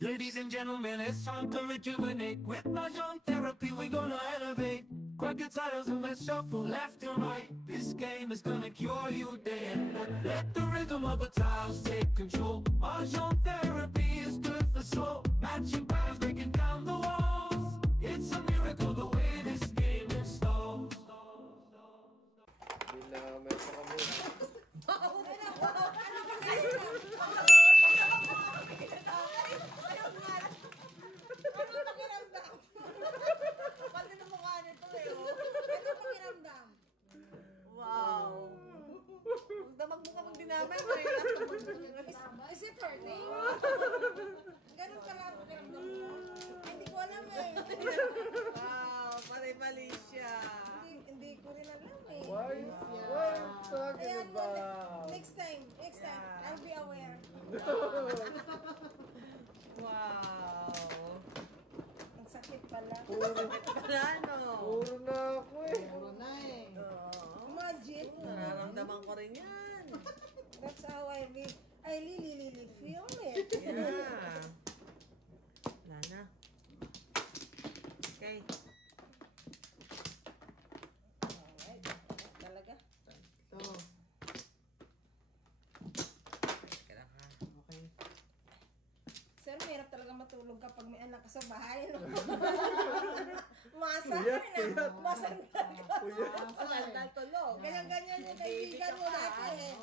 Ladies and gentlemen, it's time to rejuvenate. With Mahjong therapy, we're gonna elevate. Grab your titles and let's shuffle left and right. This game is gonna cure you day and night. Let the rhythm of the tiles take control. Mahjong therapy is good for soul. Matching patterns, breaking down the walls. It's a miracle the way this game installs. Wow! Damag mo ka pag dinamay mo Is it turning? Ganun ka lang pakiramdam mo? Hindi ko alam eh. Wow! Pari-mali siya. Hindi ko rin alam eh. What are you talking about? Next time, I'll be aware. Wow! Ang sakit pala. Puro na ako eh. Puro na eh. Imagine. Nararamdaman ko rin yan. That's how I really feel it. Yeah. Wala na. Okay. Alright. Talaga. Ito. Okay. Sir, mahirap talaga matulog kapag may anak ka sa bahay. No? Masar na. Masandal tulog. Ganyan-ganyan yung kaibigan mo dati eh.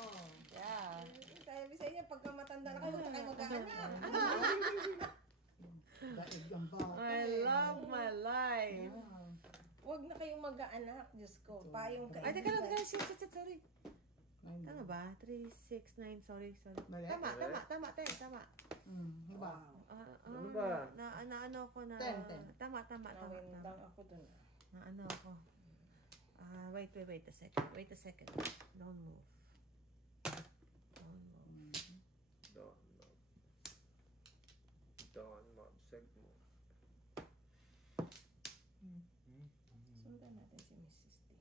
Yeah. Sabi sa inyo, pagka matanda na kayo, huwag na kayo mag-aanak. I love my life. Huwag na kayong mag-aanak, Diyos ko. Payong kaibigan. Ay, teka lang, sorry. Tama ba? 3, 6, 9, sorry. Tama. Diba? Ano ba? Ano ako na... 10. Tama. Nawindang ako dun. Ano ako? Wait a second. Don't move. Don't move. Segmo. Sundan natin si Mrs. D.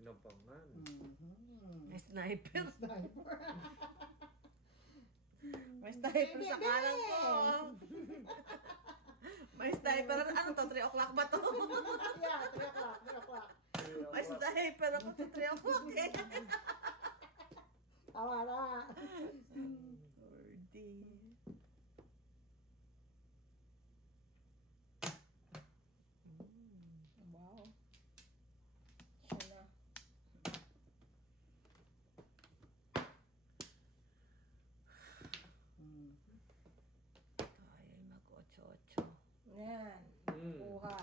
Napangan. May sniper. May sniper sa kanan ko. May sniper. Ano to? 3 o'clock ba to? Yeah, 3 o'clock. May sniper ako sa 3 o'clock eh. Tama. Lordy. Wow. Siya na. Ay, mag-8-8. Yan. Kuha.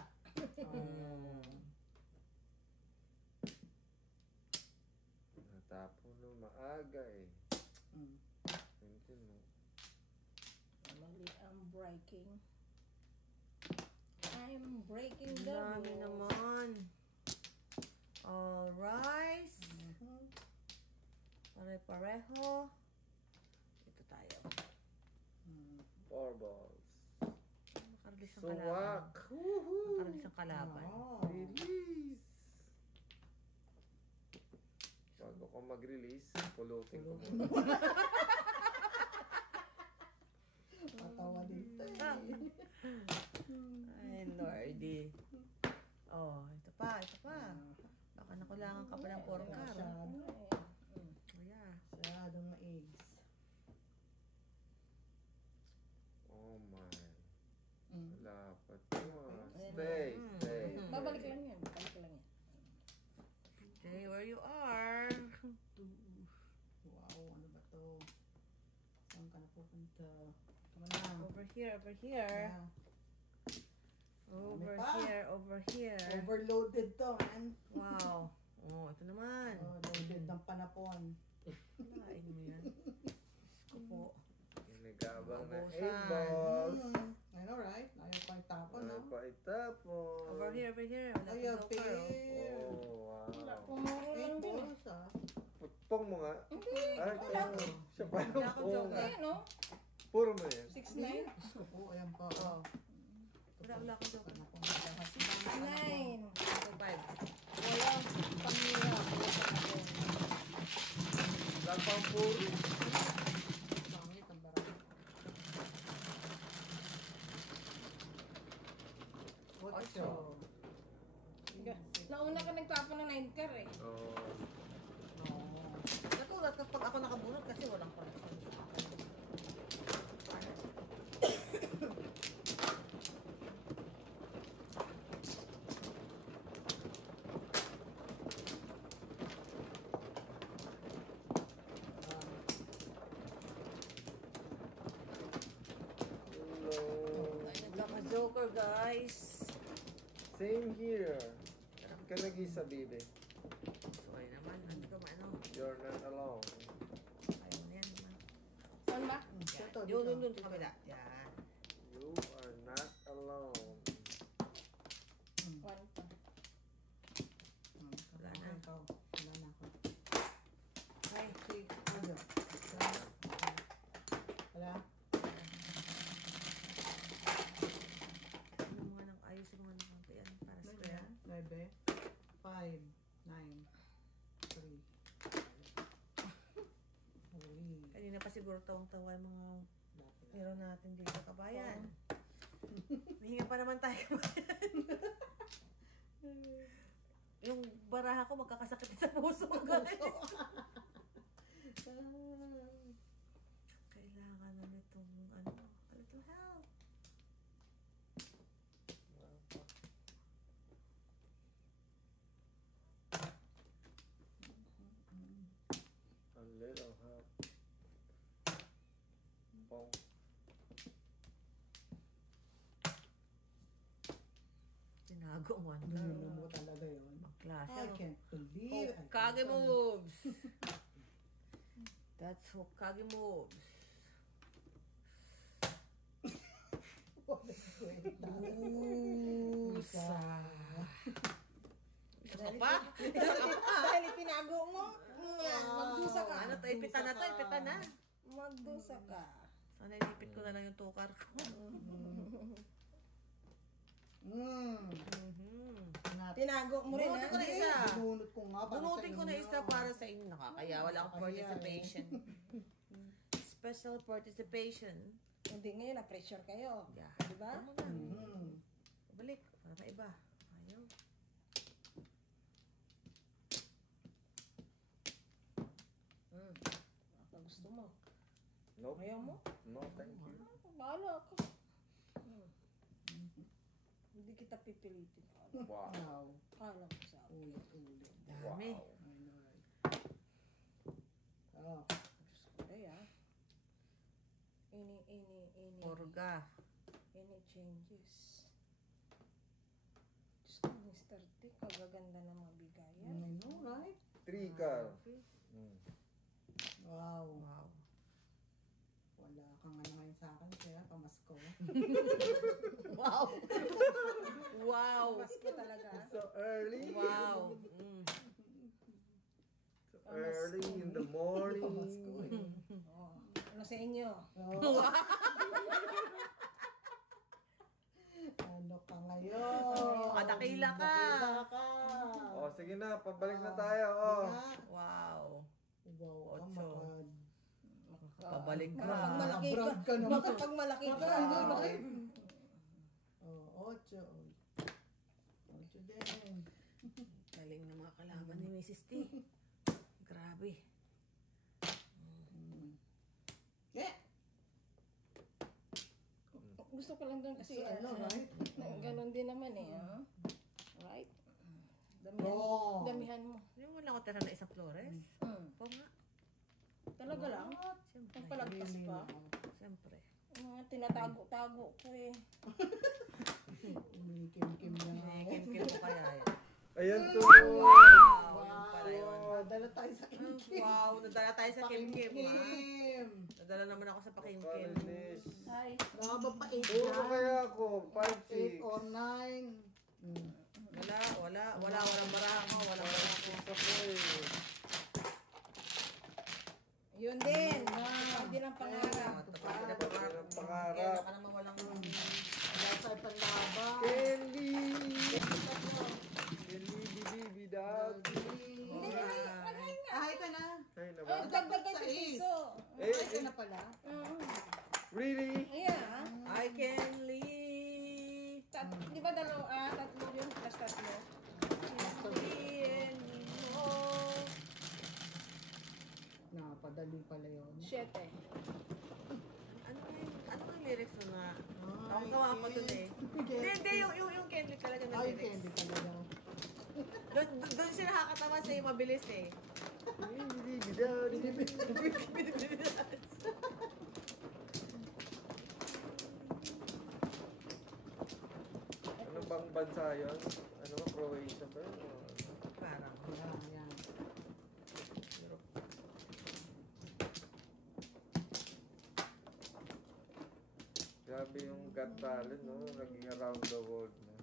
Natapon na maaga eh. Hindi mo. Mali ang breaking. I'm breaking the Dami rules. naman. All rice. Pare-pareho. Ito tayo. 4 balls. Makarelease ang kalaban. Suwak. Makarelease ang kalaban. Release. Bago ko mag-release, pulutin ko muna. Matawa dito. Ay, Lordy. Oh, ito pa. Baka nakulangan ka pa ng 4 card. Oh, yeah. Masyadong mais. Oh my. Wala pa ito. Stay. Babalik lang yan. Stay where you are. Wow, ano ba to? Saan ka na pupunta? Come on. Over here. Yeah. Over here. Overloaded to, man. Wow. Oh, ito naman. Oh, loaded ng panapon. Lain mo yan. Diyos ko po. Inigabang na Babusan. 8 balls. I know, right? Ayaw pa itapon, Ay, no? pa itapon. Over here. Wala Ayaw, kang joker. pair. Oh, wow. Pumuro lang din. Putpong mo nga. Hindi. Ay, siya pa yung Wala akong pong. joker. Ayan, no? Puro mo yan. 6-9. Gusto po, ayan pa. Wala akong joker. 6-9. pang puro. Pangit ang barang. Ocho. Nauna ka nagtapon ng 9 car eh. Oo. Nagulat kapag ako nakabunot kasi walang connection sa akin. Hello. Ay, nagkaka-joker guys. Same here. Ka nag-isa, baby. Sorry naman, hindi ko maano. You're not alone. Ayaw na yan naman. Saan ba? Yun sa kabila. Yan. You are not alone. 1 pa. Wala na. Wala na ako. Ay, Ano? Wala? ano mga nang ayusin mga nang yan para sa kaya. 9, 5, 9, 3. Uy. Kanina pa siguro tawang-tawa yung mga meron natin dito kabayan. Nahinga pa naman tayo kabayan. Yung baraha ko magkakasakit sa puso guys. Kailangan na nitong ano, a little help. A little help. Bong. Tinago ang one. Ginulo mo talaga yun. Klase. I can't believe it. Hokage moves. That's Hokage moves. Usa. Isa ka pa? Dahil tinago mo, magdusa ka. Ano to? Ipitan na to? Ipitan na. Magdusa ka. Sana inipit ko na lang yung tukar ko. Tinago mo rin Bunutin ko na ha? isa. Bunot ko nga. para Bunutin sa ko na inyo. isa para sa inyo. Nakakaya. Wala akong participation. Special participation. Hindi ngayon, na-pressure kayo. Yeah. Diba? Tama na. Mhm. Balik. Para maiba. Ayaw. Baka gusto mo. Nope. Ayaw mo? No, thank you. Bahala ka. Hindi kita pipilitin. Wow. Wow. Kala ko sa akin. Ulit. Dami. Wow. I know, right? Oh. Diyos ko, ay ah. Orga. Any changes. Diyos ko, Mr. T, kagaganda ng mga bigayan. I know, right? 3 ka. Mm. Wow. Wow. Wala kang ano ngayon sa akin, kaya pamasko. Wow. Wow. Pasko talaga. So early. Wow. So early in the morning. Pamasko eh. Oh, ano sa inyo? Oh. Ano ka ngayon? Kadakila ka. Kadakila ka. Oh, sige na, pabalik na tayo. Oh. Wow. Wow, ang Ocho. makad. Pabalik ka. Baka pag malaki ka. Abroad ka naman. Baka pag malaki ka. Wow. Oh, 8. 8 din. Galing na mga kalaban ni Mrs. T. Grabe. Yeah. Gusto ko lang doon kasi Ano, right? ganon din naman eh. ah. Right? Wrong. Damihan mo. Yung wala ko tira na isang flores. Po nga. Talaga lang. Siyempre. Ang palagpas pa. Siyempre. Mga tinatago-tago ko eh. Umikim-kim na. Kim mo kaya yan. Ayan to. Wow. Yun pala yun. Dala tayo sa kim-kim. Wow. Nadala tayo sa kim-kim. ha? Kim. Nadala naman ako sa pakimkim. Kalinis. Hi. Baka ba pa 8 Puro kaya ako. 8 5, 6. or 9. Walang baraha ko. Walang baraha ko. Yun din. Ikaw din ang pangarap. Tapos na pangarap. Pangarap. Kaya ka naman walang... Wala tayo panlaban. Candy. Candy, bibi, dad. Hindi, lagay nga. Ahay ka na. Ay, Oh, naman. dagdag ka Ito na pala. Really? Ayan. I can leave. Di ba tatlo yun? Plus tatlo. Napadali pala yun. 7. Ano yung lyrics mo na? Ay, Tawa ko dun eh. Candy. Hindi, yung Candy talaga na Ay, lyrics. candy talaga. Doon siya nakakatawa sa'yo, mabilis eh. Ano bang bansa yun? Ano ba? Croatia ba yun? Parang. Yan. Grabe yung Got Talent, no? Naging around the world na.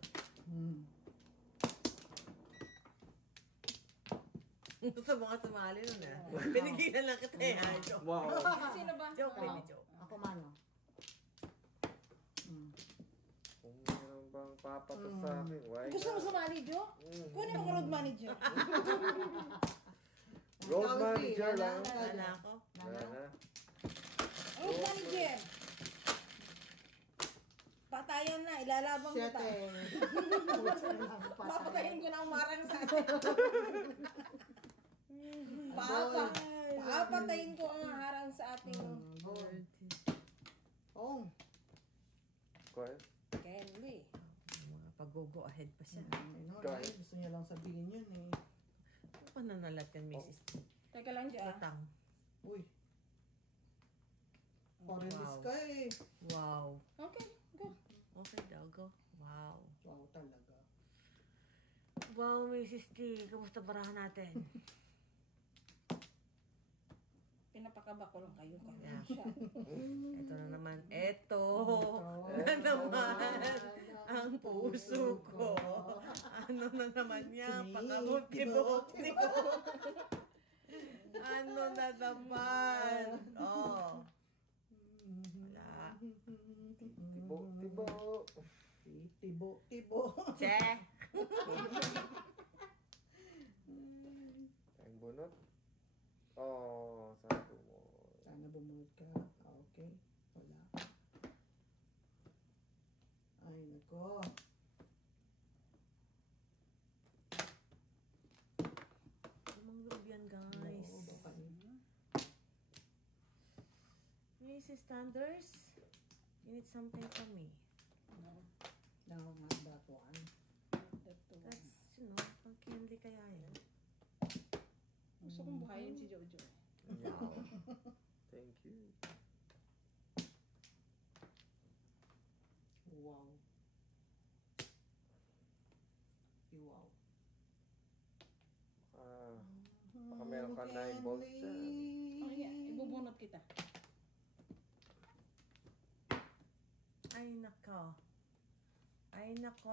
Gusto mo nga sumali nun ah. Pinigilan lang kita eh. Joke. Wow! Sino ba? Joke, Wow. baby, joke. Ako mano. Kung meron bang papatas sa akin, why Gusto mo not? sumali, Jo? Kunin mo ka road manager. Road Ikaw, manager Steve, lang. Wala ako. Wala na. Road manager. Patayan na, ilalabang kita. Papatayin ko na umarang sa atin. Papatayin ko ang harang sa ating Oh. Kaya? Kenley. Mga pag-go ahead pa siya. Gusto niya lang sabihin yun eh. Ano pa nanalat yan, Mrs. Teka lang dyan. Utang. Uy. Parilis ka eh. Wow. Okay, go. Okay daw, go. Wow. Wow talaga. Wow, Mrs. T. Kamusta barahan natin? Pinapakaba ko lang kayo. Yeah. Siya. Ito na naman. Ito na naman ang puso ko. Ano na naman yan? Pakabuti-buti ko. Ano na naman? Oh. Wala. Tibo, tibo. Tibo. Che! Ang bunot. Oh, sana bumot. Sana bumulot ka. Okay. Wala. Ay, nako. Anong group yan, guys? Oo, baka yun. Mrs. Sanders, you need something from me. Now, nga that one. That's, you know, pang candy kaya yan. Gusto kong buhayin si Jojo. Wow. Thank you. Wow. Wow. Baka meron ka 9 balls dyan. Oh, yeah. Ibubunot kita. Ay, nako. Ay, nako.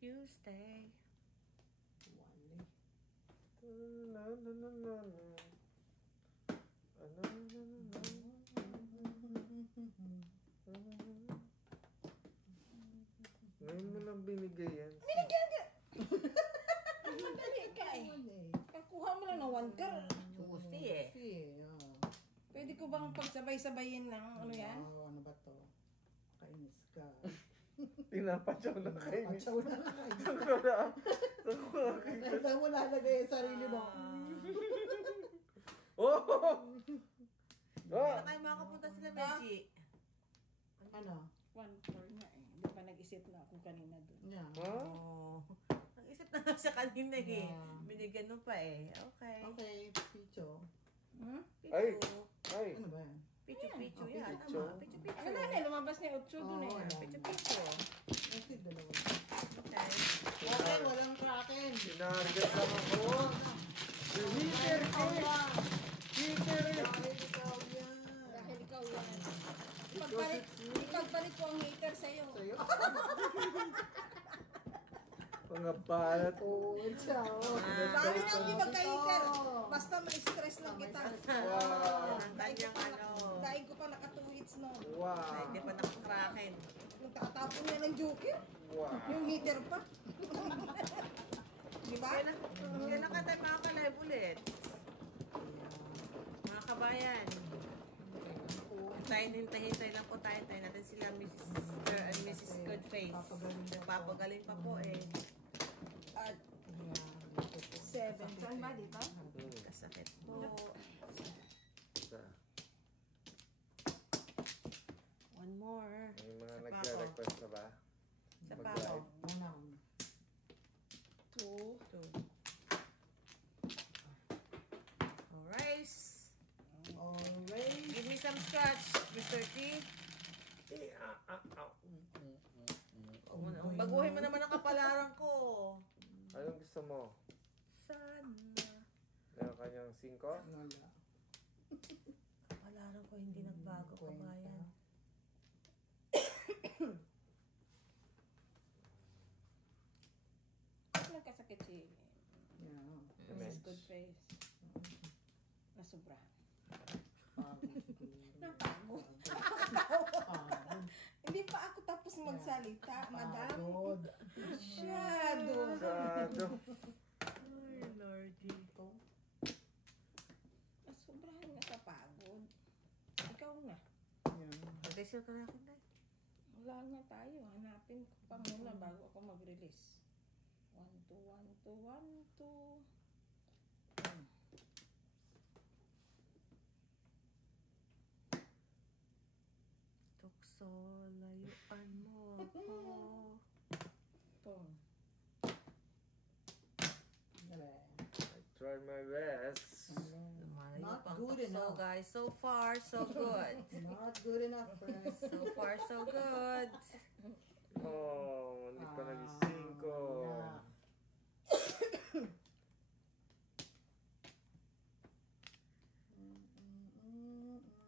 You stay. Wale. Na, na, na, na, na. Ano, na, na, na, na. Ngayon mo lang binigay yan. Dali ka eh. Wale. Kakuha mo lang ng 1 car. Susi eh. Pwede ko bang pagsabay-sabayin lang? Ano yan? Oh, ano ba to? Kainis ka. Pinapatsaw na kainis. Patsaw na kainis. Saan Saan mo lalagay yung sarili mo? Oh! Kaya kayo makapunta sila, Benji. Ano? 1-4 nga eh. Di ba nag-isip na ako kanina doon? Yeah. Huh? Oh. Nag-isip na nga siya kanina eh. Yeah. Binigyan mo pa eh. Okay. Okay, Picho. Hmm? Ay! Pichu. Ay! Ano ba yan? Pichu-pichu Oh, yan. pichu. Tama. Pichu-pichu. Ano na, lumabas na yung 8 doon eh. Oo, wala. Pichu-pichu. Kasi dalawa. Okay. Okay, walang kraken. Sinargat lang ako. Heater ko! Heater! Dahil ikaw yan. Dahil ikaw yan. Ipagpalit ko ang hater sa'yo. Sa'yo? Mga balat. Oo, siya. Bakit lang di magka-hater? Basta may stress lang kita. Wow! Ang kanyang ano. Dahil ko pa naka 2 hits no. Ay, Wow! di pa nakakraken. Nung tatapon niya ng joker, Wow! yung hater pa. Di ba? Kailan ka tayo makaka-live ulit? Mga kabayan. Hintay lang po tayo. Tayo natin sila Mr. and Mrs. Goodface. Papagaling pa po eh. At 7. Saan ba dito? Kasakit po. Isa. One more. May mga Sa nagre-request na ba? Sa pa Mag-live? ako. Unang. 2. Alright. Alright. Give me some scratch, Mr. T. Baguhin mo naman ang kapalaran ko. Anong gusto mo? Sana. Meron kanyang 5? Wala. Kapalaran ko hindi nagbago, kabayan. Nagkasakit si Yeah. Mrs. Goodface. Nasobra. Napagod. Hindi pa ako tapos magsalita, madam. Pagod. Masyado. Masyado. Ay, Lordy. Nasobrahan nga sa pagod. Ikaw na. Yeah. Attention ka na akin, Day. Wala na tayo. Hanapin ko pa muna bago ako mag-release. 1, 2, 1, 2, 1, 2. Tukso, layuan mo ako. Ito. Dali. I tried my best. Lumalayo Not pang good tukso, enough. guys. So far, so good. Not good enough, friends. So far, so good. Oh, hindi pa nag-5. Yeah.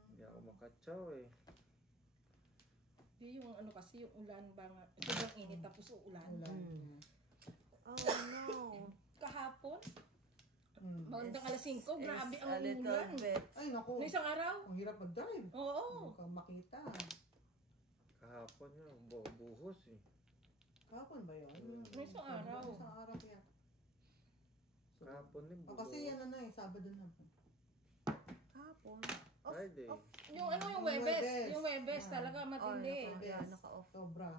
Hindi ako makatsaw eh. Di yung ano kasi yung ulan ba nga. Sobrang init tapos uulan. Ulan. Oh, no. Kahapon, Mm. magandang alas 5, grabe It's ang a little ulan. bit. Ay, naku. Noong isang araw? Ang hirap mag-drive. Oo. Hindi ka makita. Kahapon yun, buhos eh. Kahapon ba yun? May isang araw. Isang araw yan. Kahapon din, buhos. Kasi yan na Sabado na. Hapon. Friday. Yung ano yung Yung Webes. Webes. Yung Webes Ah. talaga matindi. Yes. Naka-off. Sobra.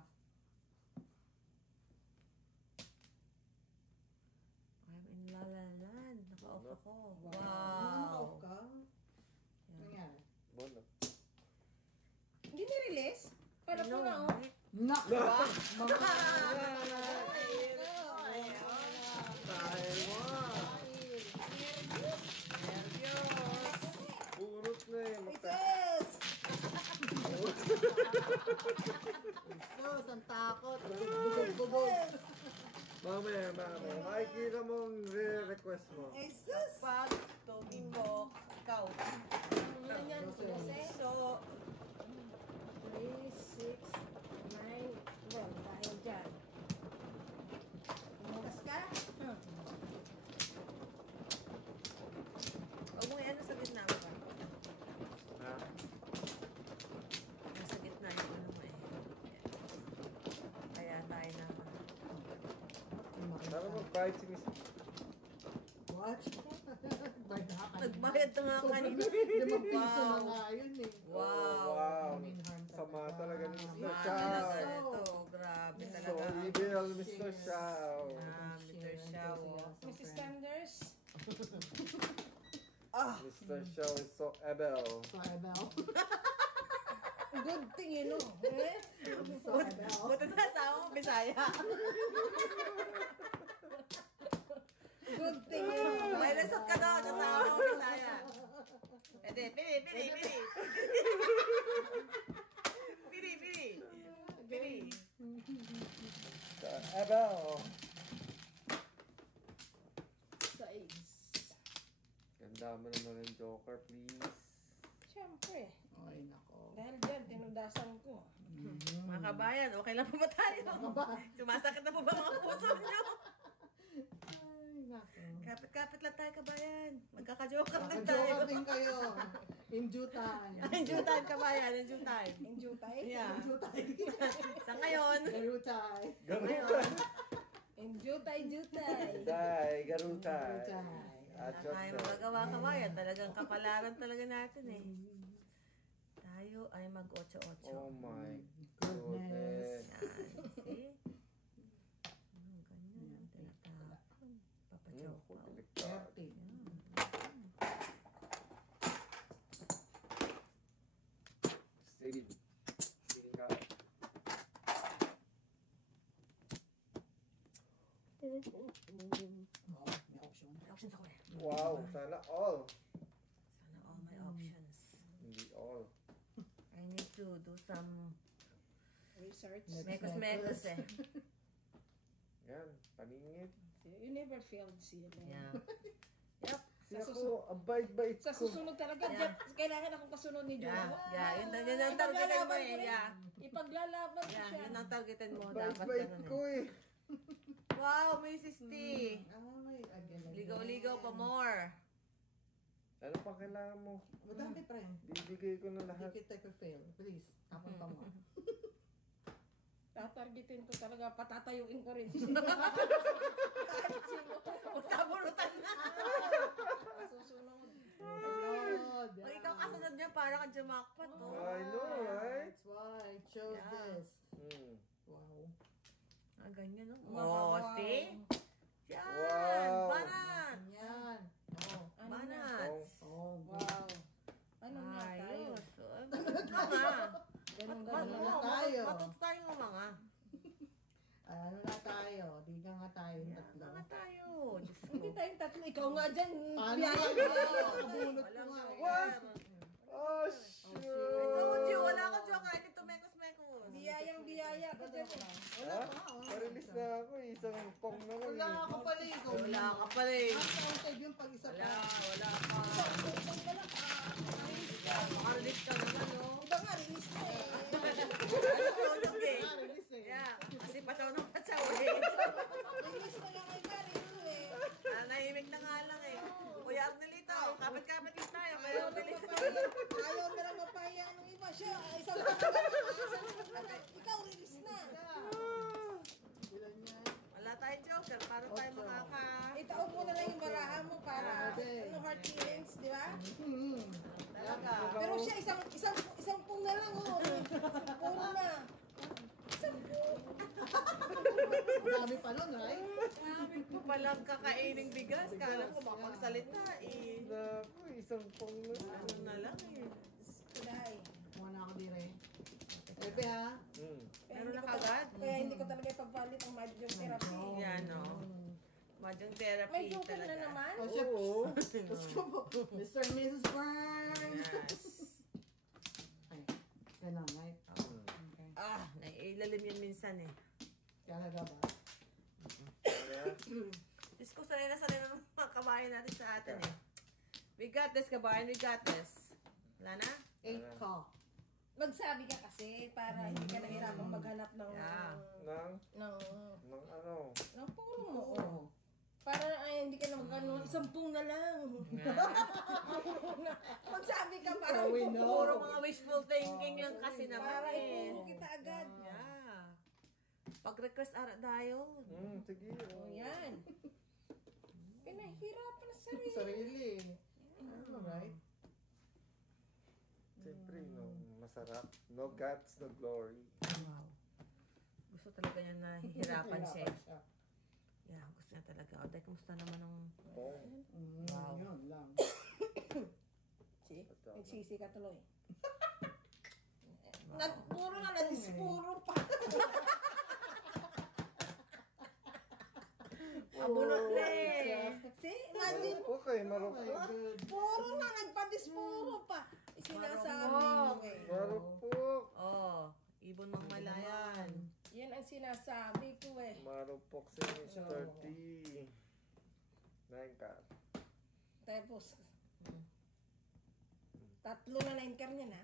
I'm in La La Land. Naka-off ako. Wow. Wow. Off ka? Nangyari? Bonot. Hindi ni-release? Para po na oh. Nak! Wow. Mga... Dahil mo! Purot na eh. Yes! Sus, ang takot. Bugod-bugod. Mamaya. Makikita mo ang request mo. Jesus! Pag tugin mo, ikaw. Ano yan? 12, So, 3, 6, 9, 12. Dahil dyan. Umugas ka? huwag mo yan nasa gitna mo ba? Ha? Nasa gitna yung ano mo eh. Kaya tayo na. Sana mag-bite si Miss. What? Nagbayad na nga kanina. 5 piso na Wow. nga yun eh. Wow. Wow. Main harm Sama talaga ni Mr. Mahal Chow. talaga ito. Grabe So talaga. evil, Mr. Chow. Mr. Chow. Mrs. Sanders? Mr. Chow is so evil. So, Ebel. Good thing you know. Eh? So, Ebel. Buti na asawa mo, Bisaya. Good thing you know. May lusot ka doon, asawa mo, Bisaya. Pwede, pili. Pili. So evil. Ganda mo naman ng Joker, please. Siyempre. Ay, nako. Dahil dyan, tinudasan ko. Mga kabayan, okay lang po ba tayo? Sumasakit na po ba mga puso nyo? Ay, nako. Kapit-kapit lang tayo, kabayan. Magkaka-joker lang Joker tayo. din kayo. In due time. Enjoy time, kabayan. Enjoy time. Enjoy tayo. Yeah. In due time. Sa ngayon, Garu time. Ganun ngayon, Enjoy tayo, enjoy tayo. Dai, Garutai. Wala tayong magagawa kabayan. Talagang kapalaran talaga natin eh. Tayo ay mag-8-8. Oh my Goodness. goodness. Yan. See? Ganyan ang tinatapon. Papachokaw. Baliktad. 30. Silid. Silid. Oh, may option. May options ako eh. Wow, sana all. Sana all my options. Hindi all. I need to do some Research. mekos-mekos eh. Yan, paningit. You never failed, Sil. Yeah. Yep. Kasi ako, ang bait-bait Sa ko. susunod talaga, Yeah. kailangan akong kasunod ni Yeah. Juro. Yeah. Yun ang targetin mo eh. Yeah. Ipaglalaban ko Yeah. siya. Yun ang targetin mo. Ang Dapat bait-bait ganun ko eh. eh. Wow, Mrs. T. Ay, again. Ligaw-ligaw pa more. Ano pa kailangan mo? Madami pa rin. Bibigay ko na Hindi lahat. kita fail. Please, tapon pa mo. Tatargetin ko talaga, patatayuin ko rin. Magsabunutan na. Susunod. Lord. Pag ikaw kasunod niya, parang ka jackpot. Oh. I know, right? That's why I chose Yeah. this. Hmm. Wow. Ah, ganyan no? Wow. Oh, see? Yan! Wow. Banat! Yan. Oh. Ano na? Banat! Oh, Wow. Ano na tayo? Ayos. Oh, banat ka nga. Ganun, Ano ganun. na tayo? Matuto tayong mga. Ano na tayo? Di na nga tayo yung tatlo. Mga tayo. Diyos ko. Hindi tayong tatlo. Ikaw nga dyan. Paano biyaya nga? mo. Nakabunot ko Walang nga. eh. What? Oh, Ikaw, shoot! Gio. Wala akong joke. I need to mekos-mekos. Biyayang biyaya ka dyan eh. Wala Ha? pa. oh. Parilis na ako eh. Isang pong naman Wala eh. ako pala. Ikaw Wala ka pala eh. Half-counted yung pag-isa Wala, pa. wala ka. Makarilis ka naman, no? Iba nga, release na eh. Tulog eh. Ah, release eh. Yeah, kasi pasaw ng pasaw eh. Release na lang kay Gary ito eh. Nahimik na nga lang eh. Kuya Arnelito, kapit-kapit lang tayo. Kaya Ayaw na Arnelito. mapahiya. Ayaw na lang mapahiya ng iba. Siya, isang ikaw, release na. Ilan yan? Wala tayong joker. Paano tayo makaka... Itaob mo na lang yung baraha mo para Okay. ano, heart feelings, di ba? Talaga. Pero siya, isang pong na lang, oh. Puro na. Isang pong. Ang dami pa nun, right? Sabi ko palang kakaining bigas. Kala ko makapagsalita eh. Naku, isang pong naman. Ano na lang eh. Kuday. Muna ako dire. Bebe ha? Hmm. Meron na kagad. Kaya hindi ko talaga ipapalit ang medium therapy. Yan o. Madyong therapy May joker na talaga. naman. Oh, shit. Oo. Let's go po. Mr. and Mrs. Burns. Yes. Ay, ganun, right? Hmm. Okay. Ah, nailalim yun minsan eh. Talaga ba? Kaya, Diyos ko, sanay na mga kabayan natin sa atin eh. We got this, kabayan. We got this. Wala na? 8 ka. Magsabi ka kasi para hindi ka nahirapang maghanap ng Yeah. ng ng ano. ng puro mo. Oo. Para ay hindi ka na magano, isampung na lang. Magsabi ka para Oh, we know. Puro mga wishful thinking lang kasi naman para eh. ipuro kita agad. Yeah. Pag-request ara tayo. Hmm, sige. Oh, yan. Pinahirapan na sarili. Sarili. Ano, right? Siyempre, no, masarap. No guts, no glory. Wow. Gusto talaga niya nahihirapan siya. eh. siya. Yeah, gusto niya talaga. O, dahil kumusta naman nung... Pong. Wow. Yun lang. See? Nagsisi ka tuloy. Puro na, nadispuro pa. Abunot na eh. See? Imagine, Okay, Oh marupok. my God. puro na, nagpadispuro pa. Sinasabi mo eh. Marupok. Oh, ibon mang malayan. Yan ang sinasabi ko eh. Marupok si Mr. T. Nine ka. Tapos, tatlo na car niya na.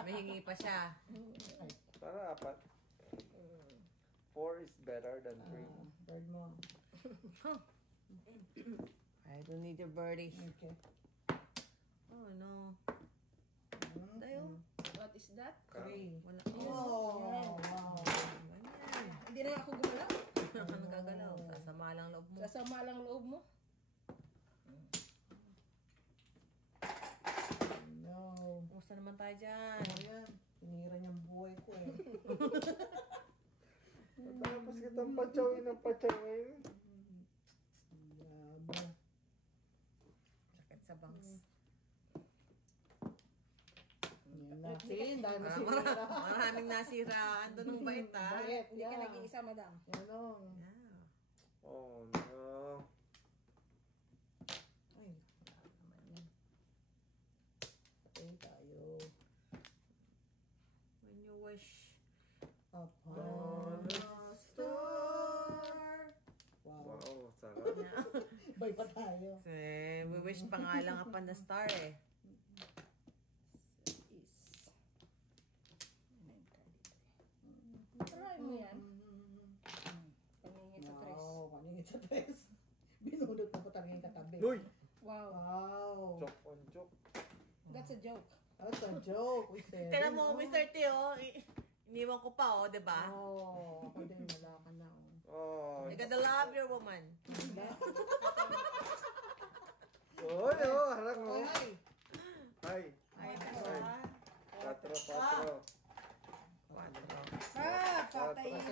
Mahingi pa siya. Para apat. 4 is better than 3. Bird mo. I don't need your birdie. Okay. Oh, no. Tayo. What is that? 3. Wala. Oh, Oh, wow. ganyan. Hindi na ako gumalaw. Ano nagagalaw? Sasama Sama lang loob mo. No. Kumusta naman tayo dyan? Ayan. Tinira niyang buhay ko eh. Tapos kitang patsawin ng patsawin. Grabe. Sakit sa bangs. Yan na. See, dahil Ah, masira. maraming nasiraan doon ng bait ha. Bait, Hindi ka yeah. nag-iisa, madam. Yan o. Yeah. Oh no. Ay, wala naman yan. Patay tayo. When you wish. Upon a star. Wow. Wow, sarap. Yeah. Bay pa tayo. Kasi we wish pa nga lang upon the star eh. Is. Try mo yan. Paningit sa tres. Wow, paningit sa tres. Binudot na po talaga yung katabi. Uy! Wow. Wow. Joke on joke. That's a joke. That's a joke. Uy, seven, Tignan mo, no? Mr. T, oh. Iniwan ko pa, oh, di ba? Oh, ako din wala ka na. Oh. You gotta love your woman. Oy, oh, harang oh. Ay, Ay. Ay, Patro, patro. Quadro. Ah, patay na.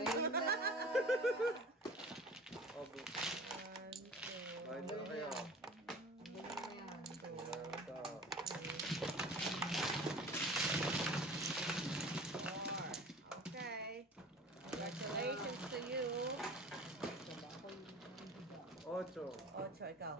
Oh, bu- One, two. Ay, doon kayo. yan. Ito. Four. Okay. Congratulations to you. Ocho. Ocho, ikaw.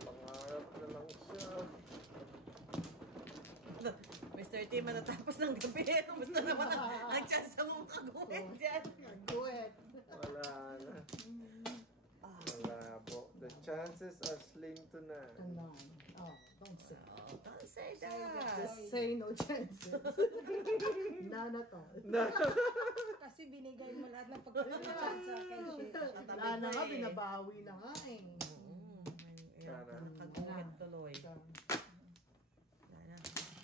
Pangarap na lang siya. Mr. T, matatapos ng gabi. Kumusta naman ang chance mong kaguhin dyan? Guwet. Wala na. Malabo. The chances are slim to none. Ano? Oh, don't say. Oh, don't say that. Just say no chances. None at all. Kasi binigay mo lahat ng pagkakataon sa akin. Shit. Wala na nga, binabawi na nga eh. Ayan, Sana. nakaguhit tuloy. Wala na.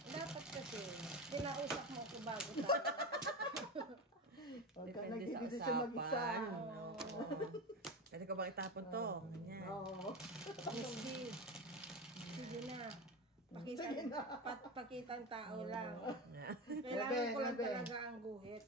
Dapat kasi, kinausap mo ako bago tayo. Huwag ka Depende sa nagdidesisyon mag-isa. usapan. Oo. Pwede ko bang itapon to? Ganyan. Oo. Sige. Sige na. Pakita, Sige na. pakita ang tao lang. Yeah. Kailangan ko lang Bebe. talaga ang guhit.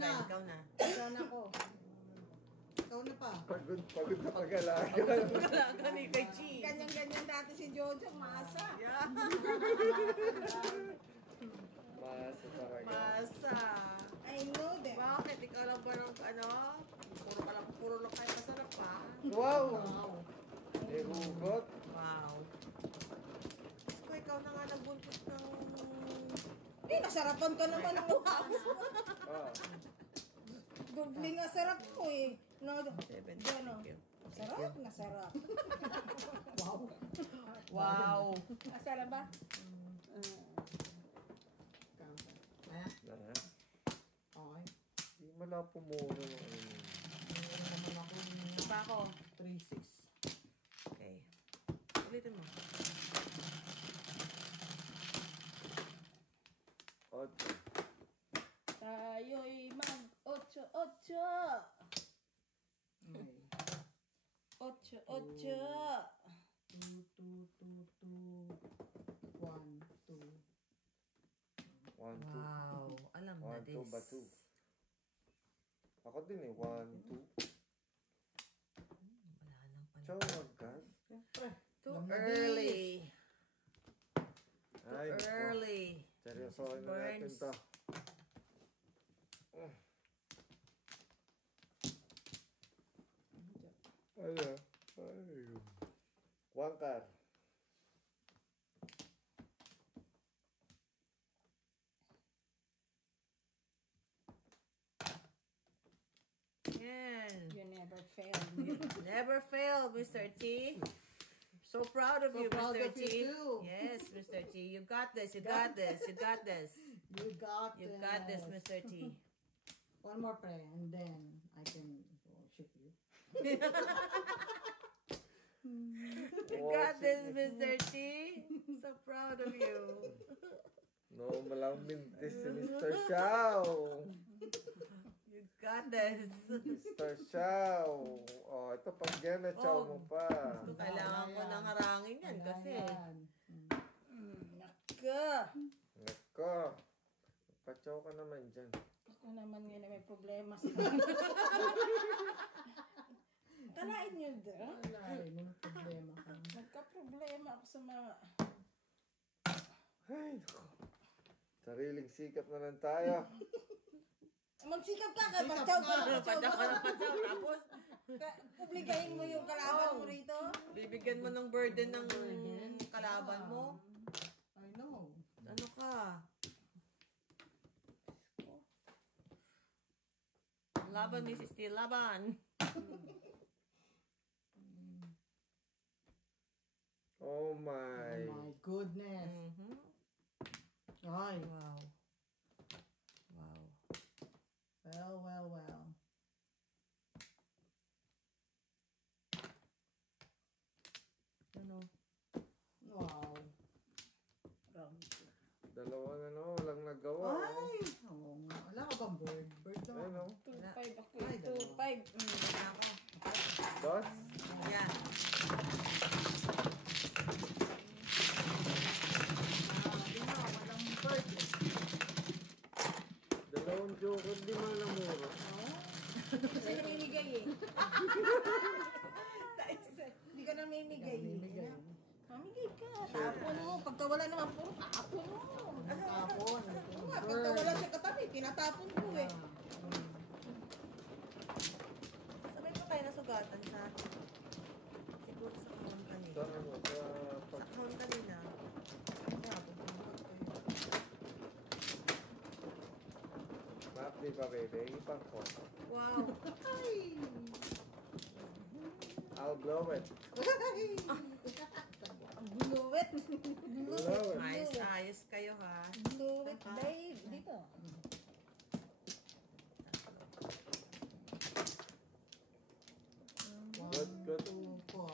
na. Ikaw na. Ikaw na ko. Ikaw na pa. Pagod na pag-alaga. Talaga ni kay Chi. Ganyan-ganyan dati si Jojo, masa. Yeah. Masa talaga. Masa. I know that. Bakit? Ikaw lang ba ng ano? Puro lang kayo masarap pa. Wow! Wow. May hugot. Wow. Ko, ikaw na nga nagbuntot ng... Nasarapan ka naman ng mukha mo. Ah. Gubling nga sarap mo eh. No, 7. Gano? Sarap na sarap. Wow. Wow. Sarap ba? Na. Okay. Di mo lang pumuro. Meron naman ako Ano pa ako? 3-6. Okay. Ulitin mo. Ocho. Tayo'y mag-8-8. Okay. 8-8. 2, 2, 2, 2. 1, 2. 1, 2. Wow. Alam na 1, this. 2 ba 2? Ako din eh. 1, 2. Wala nang pala. Chow agad. Siyempre. Too Alam na early. Ay, Too early. seryosohin na natin Burns. to. Ano? Ay. One car. Yan. You never fail me. Never fail, Mr. T. So proud of So you, proud Mr. of T. you too. Yes, Mr. T. You got this. You got this. You got this. You got You got this, Mr. T. One more play and then I can ship you. You got this, Mr. T. So proud of you. No, malang mintis si Mr. Xiao. You got this. Mr. Xiao. Oh, ito pag yan na Xiao mo pa. Gusto, kailangan ko ng harangin yan kasi. Ayan. Naka. Nako. Pachaw ka naman dyan. Ako naman nga na may problema sa Kalain niyo doon. Wala eh, may problema ka. Nagka-problema ako sa mga... Ay, nako. Sariling sikap na lang tayo. Magsikap ka, patsaw ka. Patsaw ka ng patsaw. Tapos, Publikahin mo yung kalaban mo rito. bibigyan mo ng burden ng kalaban mo. I know. Ano ka? Laban, Mrs. T. Laban. Oh Oh my. my goodness. Mhm. Ay. Wow. Wow. Well, well, well. Ano? Wow. Dalawa na no, walang nagawa. Ay! Oo nga. Wala ka bang bird? Bird Ay, naman. no. 2-5 ako. Ay, 2-5. Wala ako. Dos? Yan. Di na, walang bird. Dalawang joker, di man namuro. Kasi namimigay eh. Hindi ka namimigay eh. Bibigay. Mamigay ka. Tapon mo. Pagka wala naman po, tapon mo. Tapon. Pagka wala siya katabi, tinatapon ko eh. Sabay pa tayo nasugatan sa... Siguro sa kahon kanina. Sa ano, sa Sa pag... kahon kanina. Kaya, pupunta kayo. Map di ba, baby? Ipang ko. Wow. Ay! I'll blow it. Blow it. Blow it. Ayos kayo ha. Blow it, babe. Dito. Good, good. 2, 4.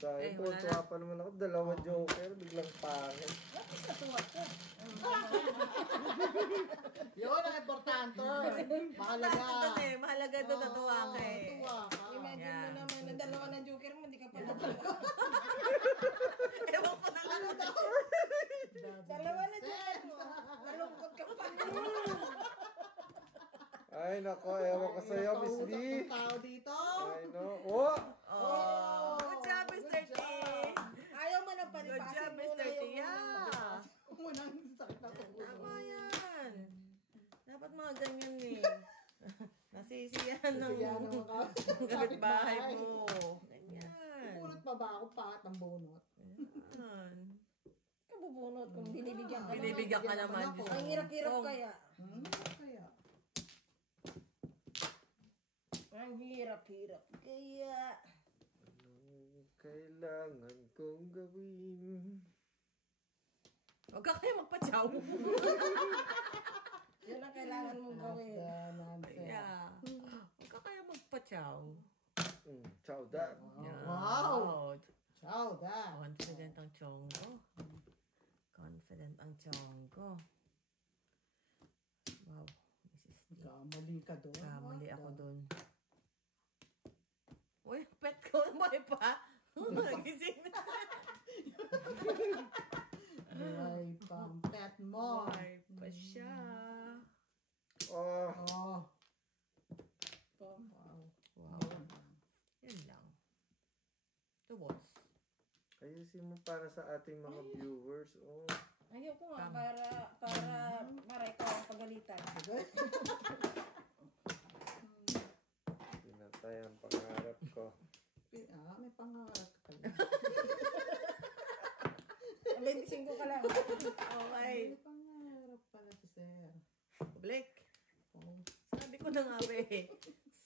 Sa Eh, ito, wala na. tuwa pa naman ako. Dalawa joker, biglang pangit. Bakit natuwa ko? Yun ang importante. Mahalaga. Doon eh. Mahalaga doon natuwa ka eh. Tuwa ka. Imagine Yeah. mo naman na dalawa ng joker mo, hindi ka pa natuwa. Ewan ko na lang. Dalawa na joker mo. Lalong Ay, nako, ewan ko sa'yo, Miss B. Kausap ng tao dito. I know. Oh! Oh, good job, Mr. T. Ayaw mo nang Good palipasin job, muna Mr. T. yung... Yeah. Muna ang sakit na Tama yan. Dapat mga ganyan eh. Nasisiyahan ng kapitbahay mo. Ganyan. Bunot pa ba ako pahat ng bunot? Yan. Kabubunot kung binibigyan ka Binibigyan ka naman. ako. Ang hirap-hirap kaya. Kaya. Ang hirap-hirap kaya. Anong kailangan kong gawin? Huwag ka kaya magpa-chow. Yun ang kailangan mong gawin. Nonsense. Yeah. Huwag ka kaya magpa-chow. Ciao, Dad. Yeah. Wow. Ciao, Dad. Confident ang chonggo. Confident ang chonggo. Wow. Mrs. T. Kamali ka doon. Kamali ako dun. Uy, pet ko. May pa. Nagising na. Ay, pang pet mo. May pa siya. Oh, Oh. Wow. Wow. Yan lang. Two balls. ayusin mo para sa ating mga viewers. Oh, Ayaw ko nga para ikaw ang pagalitan. pinatay ang pangarap ko. May pangarap ka pala. 25 ka lang. Okay. May pangarap pala si Sir. Public. Oh. Sabi ko na nga ba eh.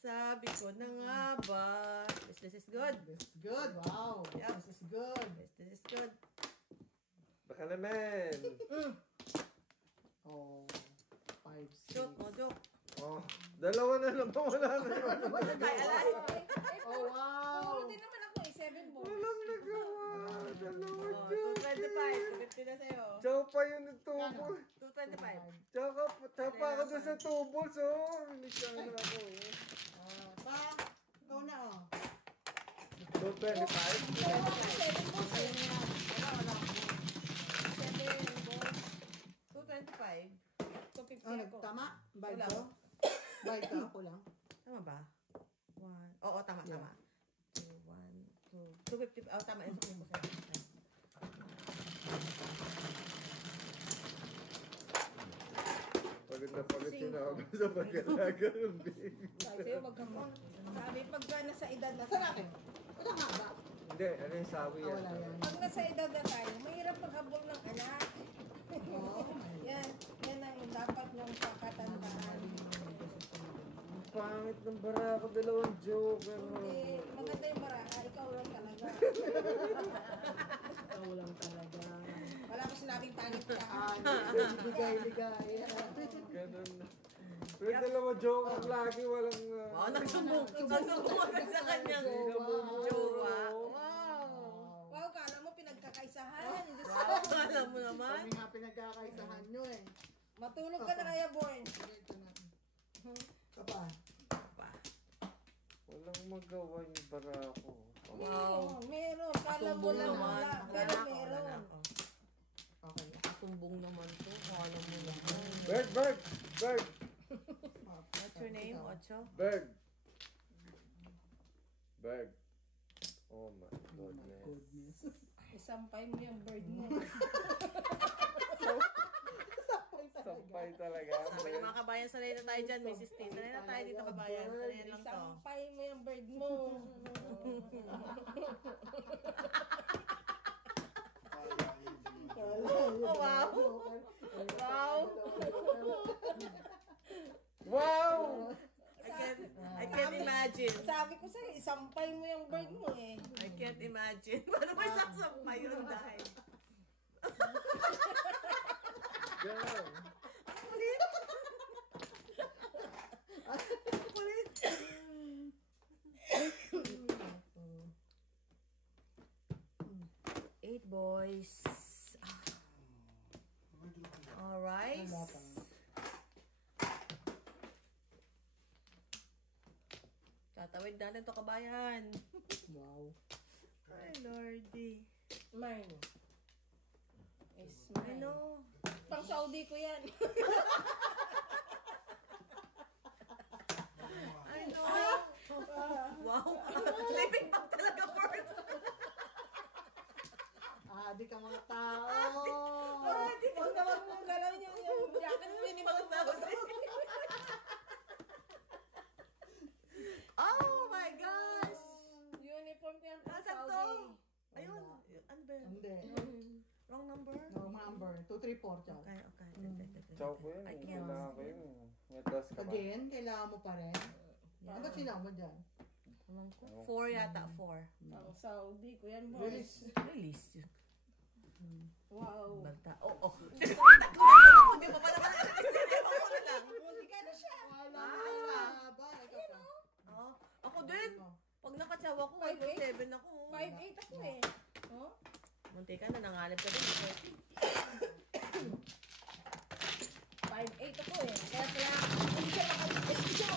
Sabi ko na nga ba. Business is good. This is good. Wow. Yep. This is good. Business is good. Baka naman. Oh. 5, 6. Joke mo, joke. Oh, dalawa na naman. Wala na naman. Ay, alay. Oh, wow. Puro din naman ako 7 balls. Walang nagawa. Dalawa Oh, dyan. 225. 250 na sa'yo. Ciao pa yun ng tubo. 225. Ciao pa ako doon sa tubo. So, hindi ka na ako. Pa, ikaw na oh. 225. 7 balls eh. Wala. 7 balls. 225. 250 Oh, ako. tama? Bayad Kulang. ko? Bayad ka? Kulang? Tama ba? 1. Oo, tama, Yeah. tama. 2, 1, 2. 250. Oh, tama. Ito ko sa'yo. Pagod na pagod sila ako sa pagkalaga ng baby. Sabi sa'yo, wag kang sabi, pagka nasa edad na Saan natin? Wala nga ba? Hindi, ano yung sawi yan? Wala yan. Pag nasa edad na tayo, mahirap maghabol ng anak. Oo. Yan ang dapat niyong pakatandaan. Ang pangit ng barako, dalawang joke. Eh, maganda yung baraha, ikaw lang talaga. Ikaw lang talaga. Wala ko sinabing pangit ka. Ligay-ligay. Ganun na. Pero dalawang joke ang lagi, walang... Oh, nagsumbong. Nagsumbong agad sa kanyang jowa. Wow. Wow, kala mo pinagkakaisahan. Diyos ko. Wow, alam mo naman. Kami nga pinagkakaisahan nyo eh. Matulog ka na kaya, Born. Ito na. Kapa. Pa. Walang magawa yung barako. Wow. Meron. Kala mo Sumbong lang naman. wala. Pero meron. Okay. Sumbong naman to. Kala mo naman. Berg! Berg! Berg! What's your name, Ocho? Berg! Berg! Oh my Oh my goodness. goodness. Isampay mo yung bird mo. Sampay talaga. Sabi ng mga kabayan, sanay na tayo dyan, Mrs. T. Sanay na tayo dito, kabayan. Sanay lang to. Isampay mo yung bird mo. Oh, wow. Wow. Wow! I can't imagine. Sabi ko sa'yo, isampay mo yung bird mo eh. I can't imagine. Paano ba sasampay yun dahil? Ganun. Kulit. Kulit. Eight boys. All right. Tatawid natin to, kabayan. Wow. Ay, Lordy. Mine. Is mine. Ano? Pang Saudi ko yan. Wow. Sleeping bag talaga first. Di ka mga tao. Huwag naman mong galawin yung jacket mo yun. Oh my gosh! Uniform ko yan pang Nasaan to? Saudi. Ayun. Ano ba yun? Hindi. Wrong number? No, number. 234 siya. Okay. Chow ko yun. I can't. Kailangan ko yun. May task ka ba? Again, kailangan mo pa rin. Yeah. Ba't sinama mo dyan? Alam ko. 4 yata, 4. Pang Saudi ko yan, boss. Release. Release yun. Wow. Balta. Oo. Hindi pa pala pala. Ewan ko na lang. Hindi ka na siya. Wala ba? Oo. Ako din. Pag nakatsawa ko, 5'7" ako. 5'8 ako eh. Oh? Munti ka na, nangalip ka din. 5'8 ako eh. Kaya hindi siya makakito.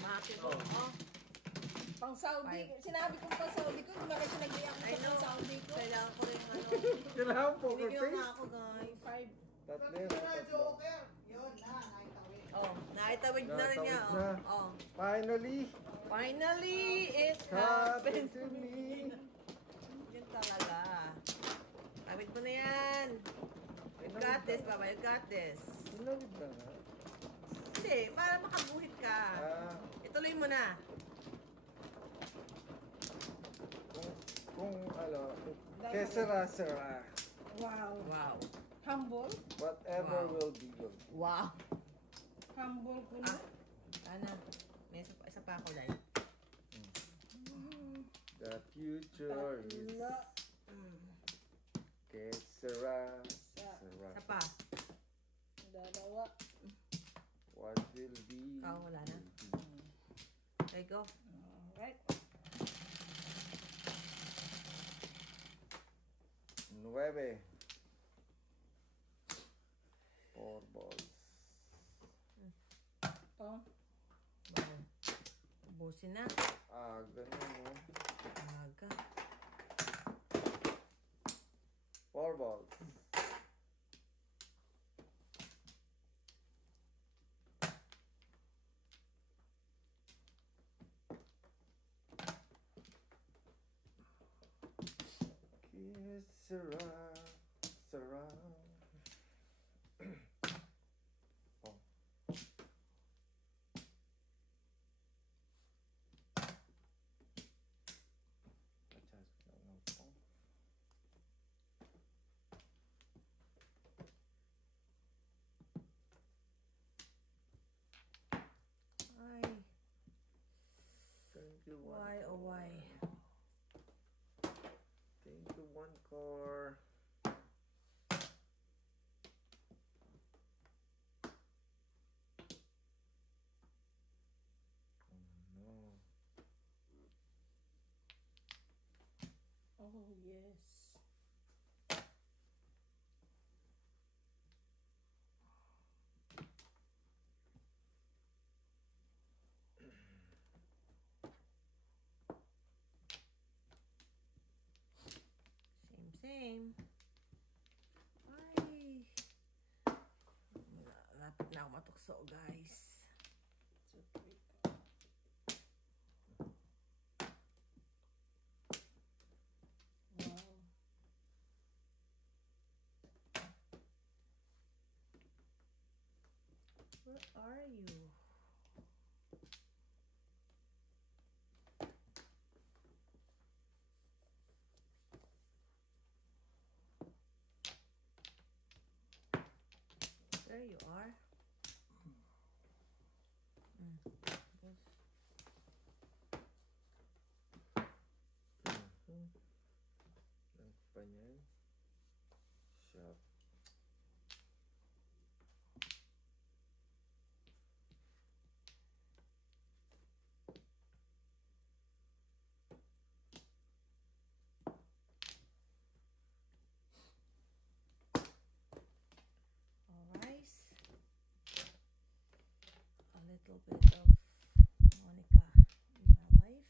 Mahapin ko. Oh. Pang Saudi. Sinabi ko pang Saudi ko. Kung bakit siya nag-iyak I sa know. pang Saudi ko. Kailangan ko rin ano. Kailangan poker Binigyan face. na ako, guys. 5. Tatlo yun. Tatlo. Yun na, naitawid. Oh, naitawid na rin niya. Natawid na. Oh. Finally, Finally, it happened happened to me. Yun talaga. Tawid mo na yan. You got this, Baba. You got this. Sinawid na nga. Hindi, para makabuhit ka. Ituloy mo na. Kung ano, kesera-sera. Wow. Wow. Humble. Whatever Wow. will be good. Wow. Humble ko na. Ano? May isa pa ako, Lai. The future is Tatlo. kesera-sera. Isa pa. Dalawa. What will be? Wala na. will be. Okay, go. Alright. 9. 4 balls. Oh. Wow. Ubusin na. Ganun mo. Aga. 4 balls. Sarah, Sarah. Oh. Ay. Thank you, Why, oh why? Thank you, one core. Oh, yes. Same. Ay. Lapit na ako matukso, guys. Wow. Where are you? There you are. Ang pa niyan. Shop. Rice. A little bit of Monica in my life.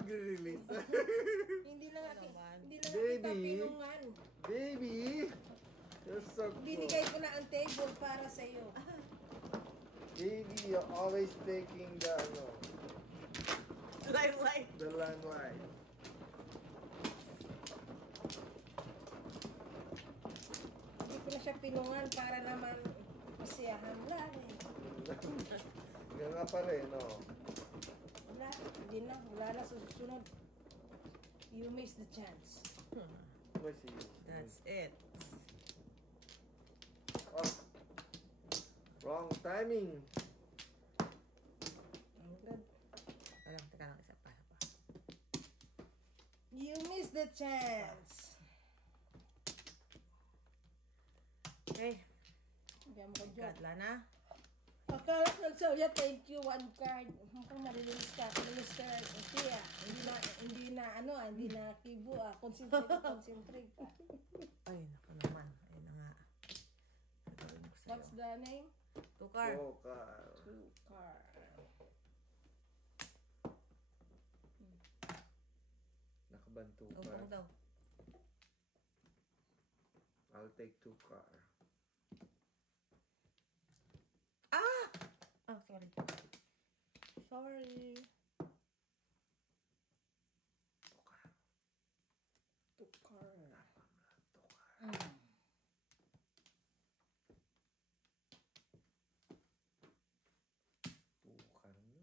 magre-release. Hindi lang Ano naman? hindi lang kita Baby. pinungan. Baby! You're so cool. Binigay ko na ang table para sa iyo. Baby, you're always taking the, ano, Limelight. the limelight. Hindi ko na siya pinungan para naman masiyahan lang eh. Yan nga pa rin, no? Wala, hindi na. Wala na sa susunod. You miss the chance. What's he? That's it. Oh. Wrong timing. Ang ganda. Teka lang, isa pa. You miss the chance. Okay. Hindi mo ko joke. Katla na. Akala ko nagsabi, thank you, one card. Mukhang marilis ka, Mr. Tia. Hindi na kibo ah. Concentrate ka. Ay, naku naman. Ayun na nga. Gagawin ko sa'yo. What's the name? Tukar. Pokar. Two card. Nakabantu Ubong ka. daw. I'll take 2 car. Ah! Oh, sorry. Sorry. Two card. Tukar mo.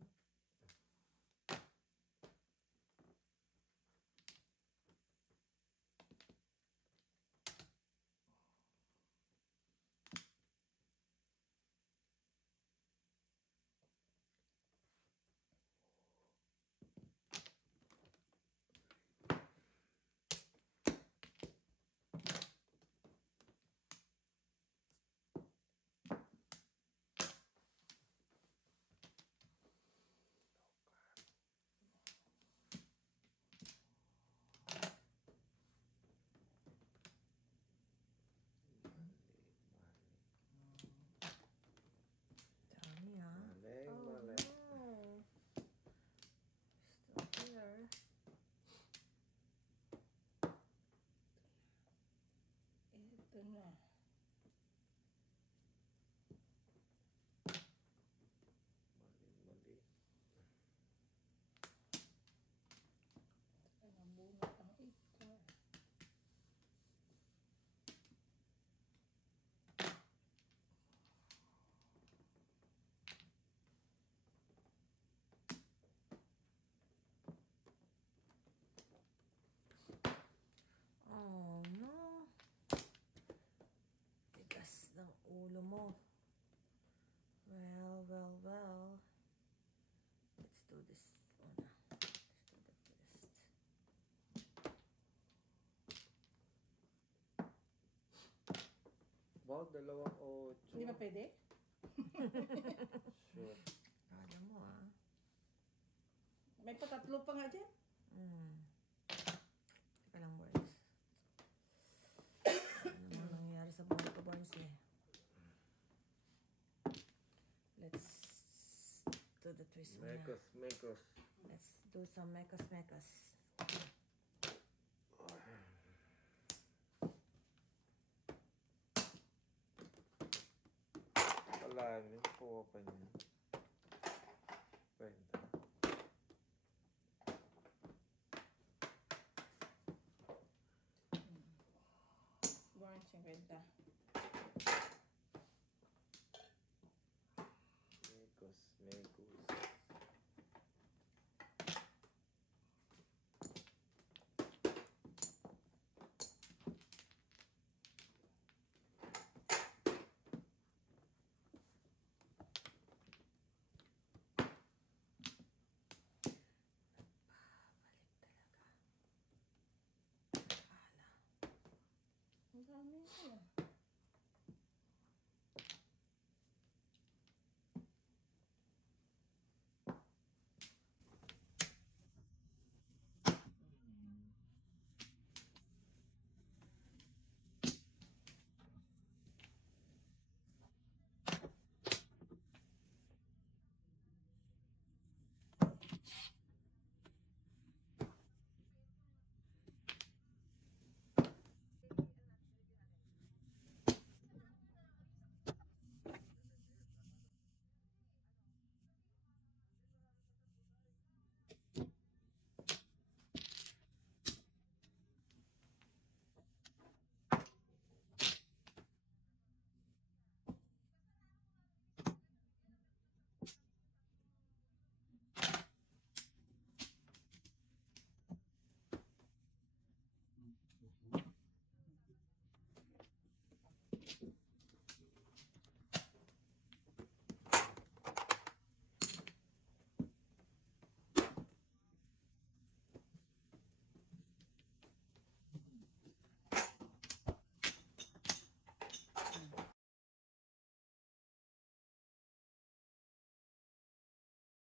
Dami ha. Malay, malay. Oh. Still here. Ito na. Mali, mali. Ang bunot ang 8 card. Oh no. Tigas ng ulo mo. Well, well, well. Let's do this una. Let's do the twist. Wow, 2-8. Hindi ba pwede? Sure. Alam mo ah. May patatlo pa nga dyan. Teka lang, Barnes. Ano mo nangyayari sa buhay ko, Barnes eh. Let's do the twist muna. Mekos, mekos. Let's do some mekos. Kalalim po pa niya. Kwenta. Born 50.